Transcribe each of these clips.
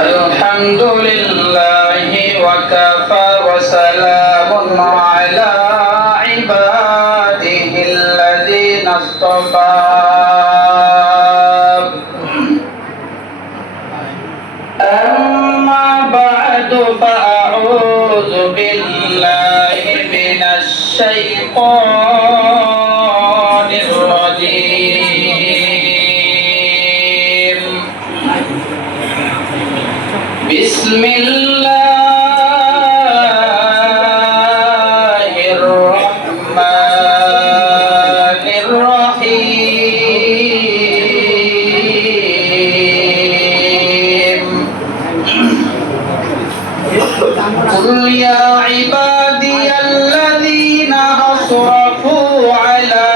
الحمد لله وكفى وسلام على عباده الذين اصطفى أما بعد فأعوذ بالله من الشيطان الرجيم بسم الله الرحمن الرحيم قل يا عبادي الذين أسرفوا على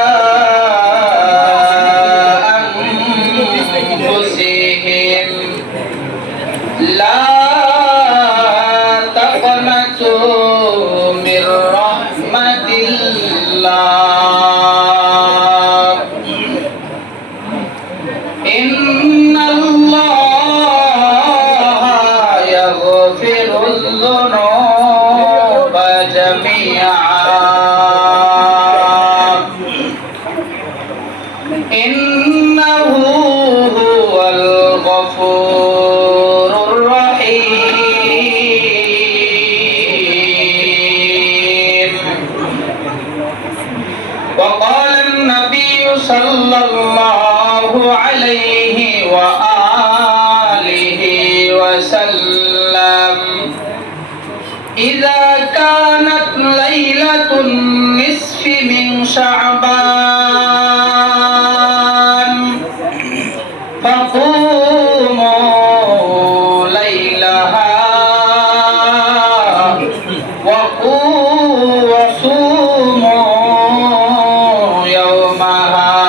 أنفسهم لا تقنطوا من رحمة الله إن الله يغفر الذنوب جميعا إنه هو الغفور الرحيم وقال النبي صلى الله عليه وآله وسلم إذا كانت ليلة النصف من شعبان فقوموا ليلها وصوموا يومها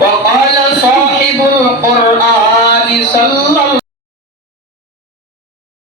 وقال صاحب القرآن صلى